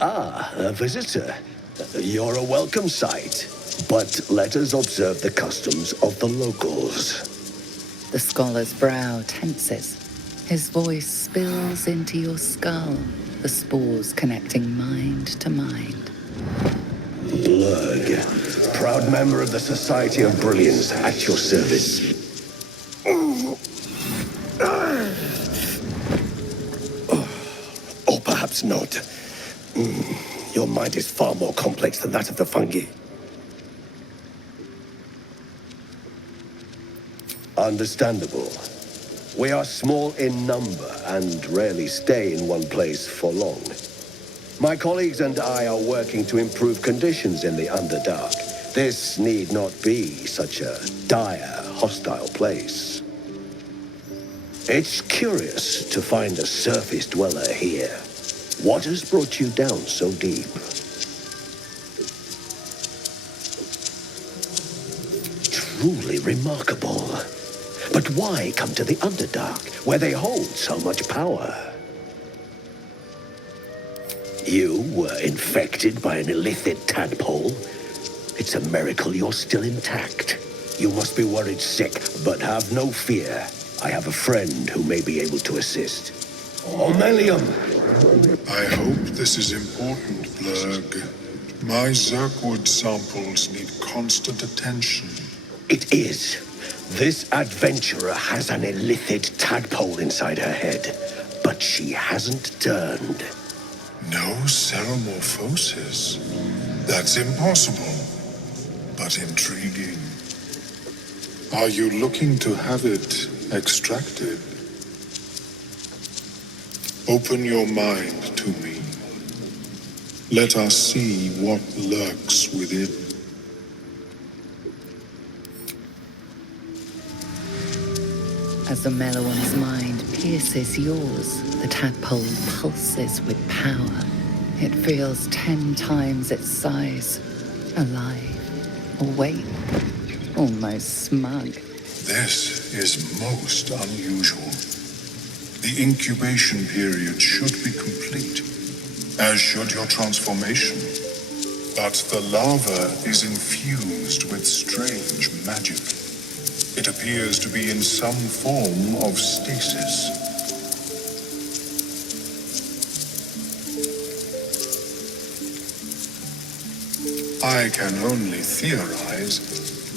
Ah, a visitor. You're a welcome sight. But let us observe the customs of the locals. The scholar's brow tenses. His voice spills into your skull, the spores connecting mind to mind. Blurg, proud member of the Society of Brilliance, at your service. Or perhaps not. Your mind is far more complex than that of the fungi. Understandable. We are small in number and rarely stay in one place for long. My colleagues and I are working to improve conditions in the Underdark. This need not be such a dire, hostile place. It's curious to find a surface dweller here. What has brought you down so deep? Truly remarkable. But why come to the Underdark, where they hold so much power? You were infected by an illithid tadpole? It's a miracle you're still intact. You must be worried sick, but have no fear. I have a friend who may be able to assist. Omeluum! I hope this is important, Blurg. My Zerkwood samples need constant attention. It is. This adventurer has an illithid tadpole inside her head, but she hasn't turned. No ceremorphosis. That's impossible, but intriguing. Are you looking to have it extracted? Open your mind to me. Let us see what lurks within. As Omeluum's mind pierces yours, the tadpole pulses with power. It feels 10 times its size. Alive, awake, almost smug. This is most unusual. The incubation period should be complete, as should your transformation. But the larva is infused with strange magic. It appears to be in some form of stasis. I can only theorize,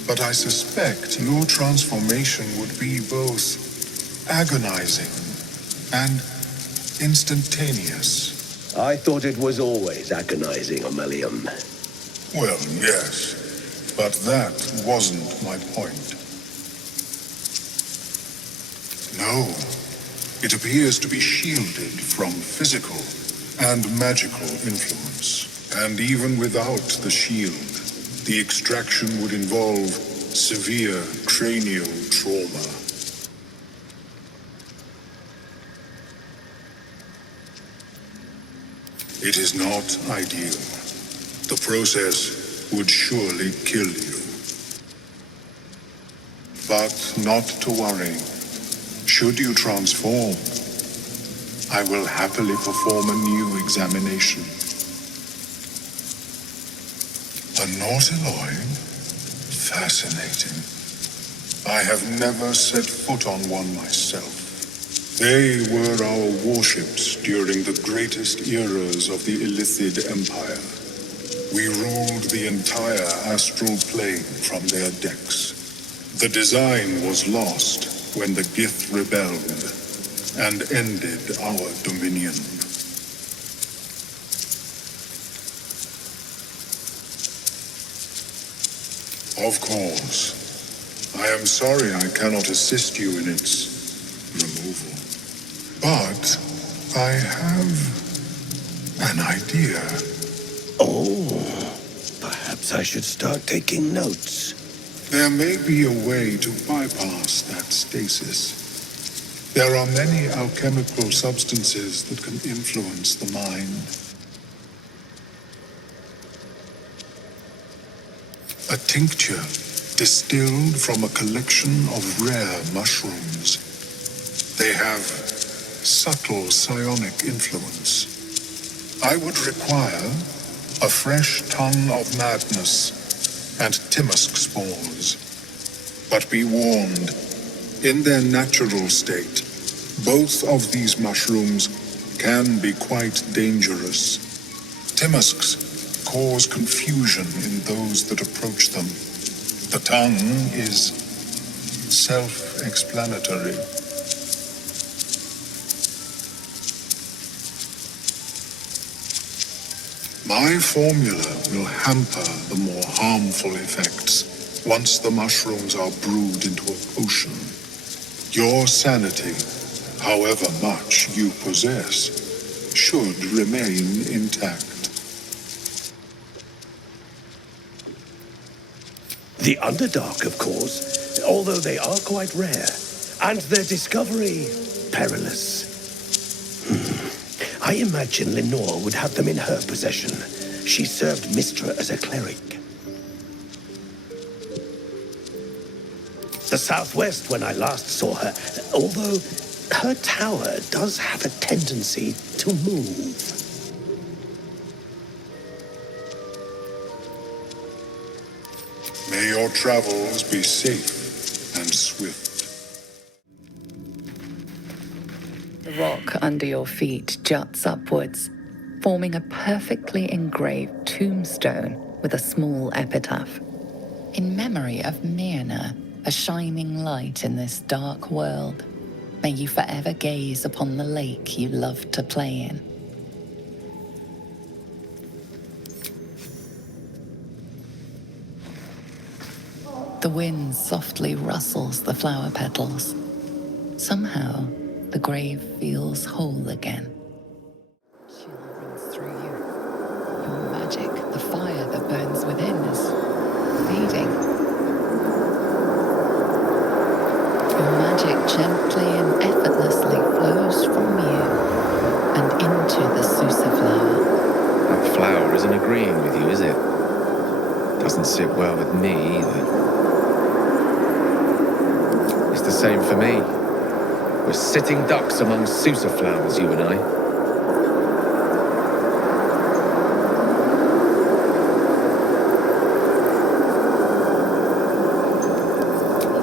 but I suspect your transformation would be both agonizing and instantaneous. I thought it was always agonizing, Omeluum. Well, yes, but that wasn't my point. No, it appears to be shielded from physical and magical influence. And even without the shield, the extraction would involve severe cranial trauma. It is not ideal. The process would surely kill you. But not to worry. Should you transform, I will happily perform a new examination. A nautiloid? Fascinating. I have never set foot on one myself. They were our warships during the greatest eras of the Illithid Empire. We ruled the entire astral plane from their decks. The design was lost when the Gith rebelled and ended our dominion. Of course. I am sorry I cannot assist you in its removal. But I have an idea. Oh, perhaps I should start taking notes. There may be a way to bypass that stasis. There are many alchemical substances that can influence the mind. A tincture distilled from a collection of rare mushrooms. They have subtle psionic influence. I would require a fresh ton of madness and Timosk spores. But be warned, in their natural state, both of these mushrooms can be quite dangerous. Timusks cause confusion in those that approach them. The tongue is self-explanatory. My formula will hamper the more harmful effects once the mushrooms are brewed into a potion. Your sanity, however much you possess, should remain intact. The Underdark, of course, although they are quite rare, and their discovery perilous. I imagine Lenore would have them in her possession. She served Mistra as a cleric. The southwest when I last saw her, although her tower does have a tendency to move. May your travels be safe and swift. The rock under your feet juts upwards, forming a perfectly engraved tombstone with a small epitaph. In memory of Myrna, a shining light in this dark world, may you forever gaze upon the lake you loved to play in. The wind softly rustles the flower petals. Somehow, the grave feels whole again. Chill runs through you. Your magic, the fire that burns within, is fading. Your magic gently and effortlessly flows from you and into the Susa flower. That flower isn't agreeing with you, is it? Doesn't sit well with me either. It's the same for me. We're sitting ducks among Susa flowers, you and I.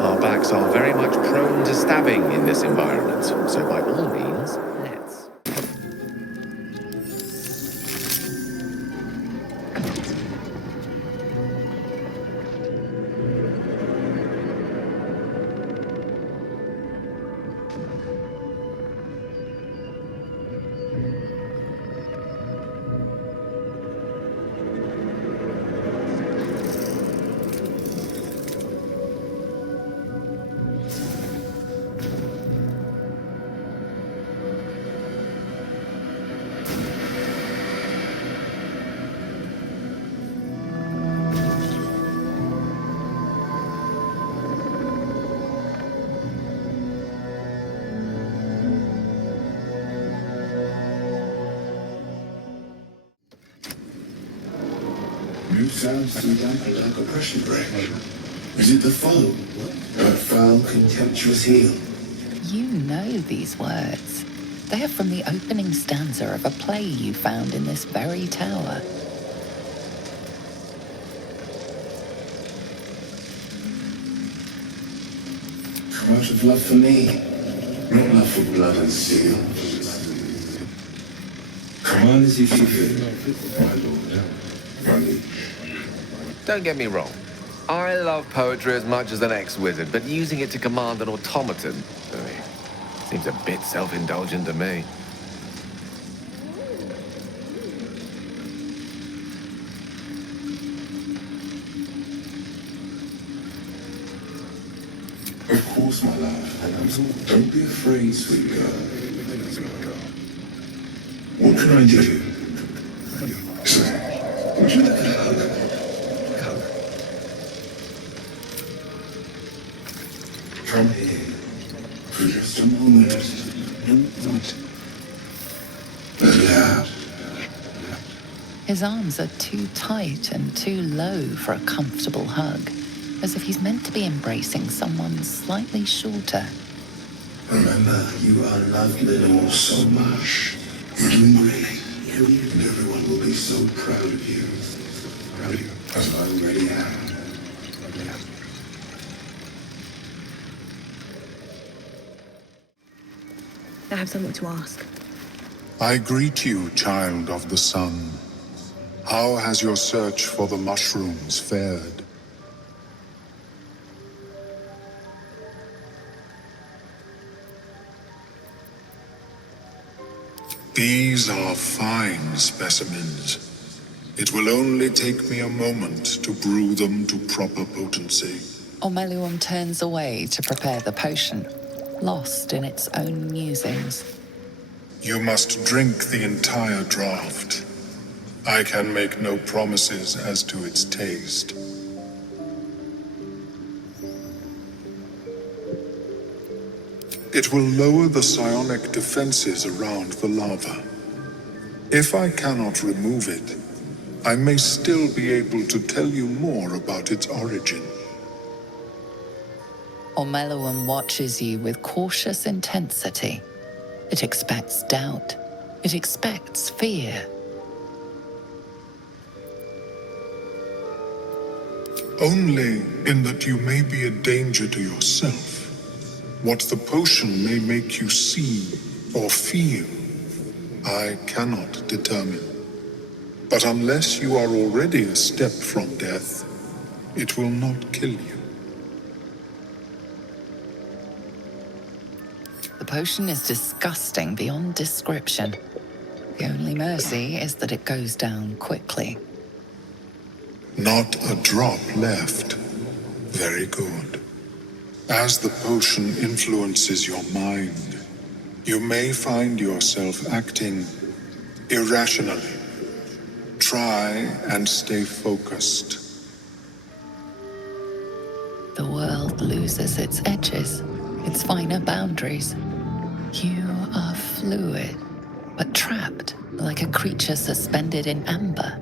Our backs are very much prone to stabbing in this environment, so by all means, let's... New sounds through damper like a pressure brake. Is it the foe? That foul, contemptuous heel? You know these words. They are from the opening stanza of a play you found in this very tower. Come out of love for me, not love for blood and steel. Come on as if you feel, my lord, my liege. Don't get me wrong. I love poetry as much as an ex-wizard, but using it to command an automaton seems a bit self-indulgent to me. Of course, my love. Don't be afraid, sweet girl. What can I do? Say, would you like a hug? Come here for just a moment. Loud. His arms are too tight and too low for a comfortable hug, as if he's meant to be embracing someone slightly shorter. Remember, you are loved, Lenore, so much. You're doing great. and everyone will be so proud of you. Proud of you, as I already am. I have something to ask. I greet you, child of the sun. How has your search for the mushrooms fared? These are fine specimens. It will only take me a moment to brew them to proper potency. Omeluum turns away to prepare the potion, lost in its own musings. You must drink the entire draught. I can make no promises as to its taste. It will lower the psionic defenses around the lava. If I cannot remove it, I may still be able to tell you more about its origin. Omeluum watches you with cautious intensity. It expects doubt. It expects fear. Only in that you may be a danger to yourself. What the potion may make you see or feel, I cannot determine. But unless you are already a step from death, it will not kill you. The potion is disgusting beyond description. The only mercy is that it goes down quickly. Not a drop left. Very good. As the potion influences your mind, you may find yourself acting irrationally. Try and stay focused. The world loses its edges, its finer boundaries. You are fluid, but trapped like a creature suspended in amber.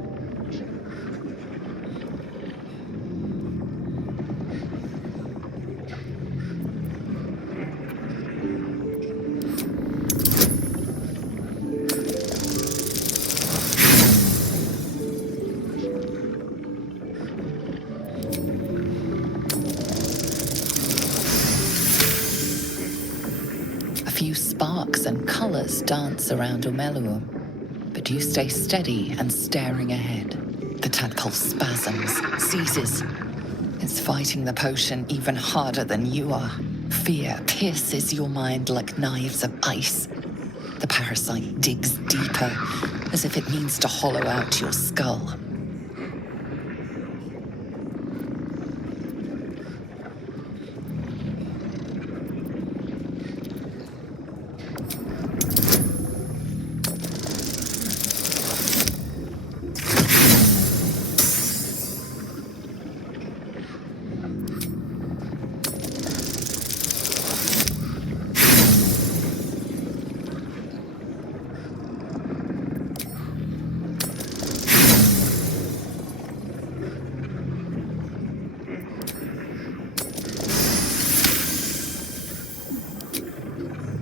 A few sparks and colors dance around Omeluum, but you stay steady and staring ahead. The tadpole spasms, seizes. It's fighting the potion even harder than you are. Fear pierces your mind like knives of ice. The parasite digs deeper, as if it needs to hollow out your skull.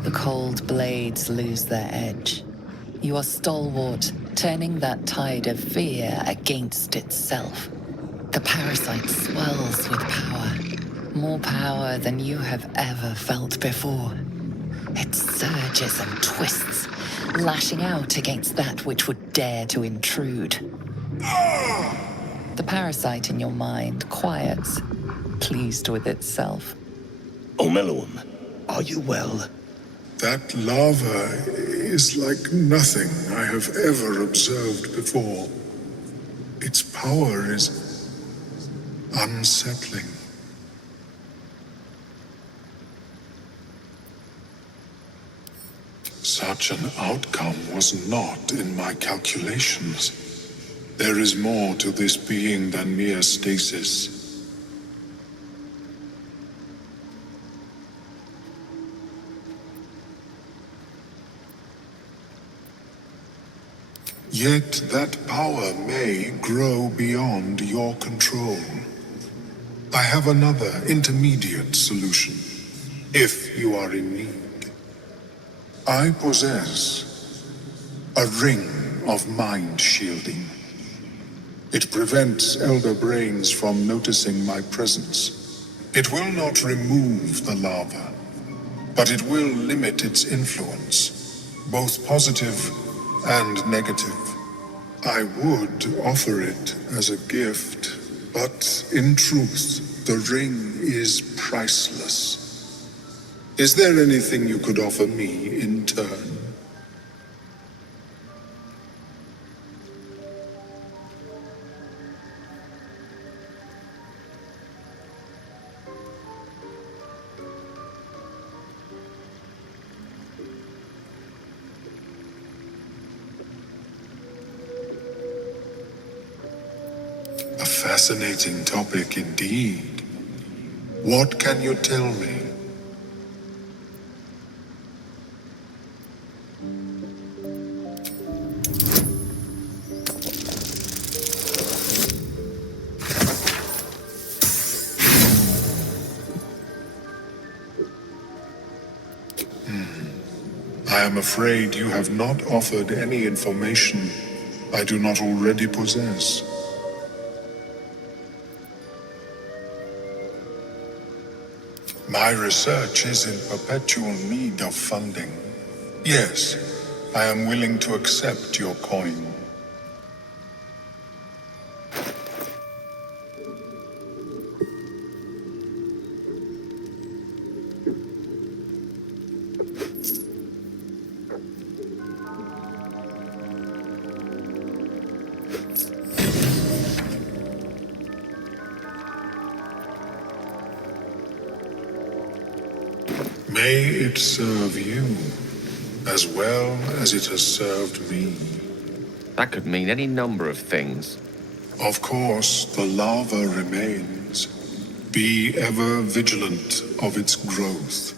The cold blades lose their edge. You are stalwart, turning that tide of fear against itself. The parasite swells with power, more power than you have ever felt before. It surges and twists, lashing out against that which would dare to intrude. The parasite in your mind quiets, pleased with itself. Omeluum, are you well? That lava is like nothing I have ever observed before. Its power is unsettling. Such an outcome was not in my calculations. There is more to this being than mere stasis. Yet that power may grow beyond your control. I have another intermediate solution, if you are in need. I possess a ring of mind shielding. It prevents elder brains from noticing my presence. It will not remove the lava, but it will limit its influence, both positive and negative. I would offer it as a gift, but in truth, the ring is priceless. Is there anything you could offer me in turn? A fascinating topic indeed. What can you tell me? I am afraid you have not offered any information I do not already possess. My research is in perpetual need of funding. Yes, I am willing to accept your coin. May it serve you as well as it has served me. That could mean any number of things. Of course, the lava remains. Be ever vigilant of its growth.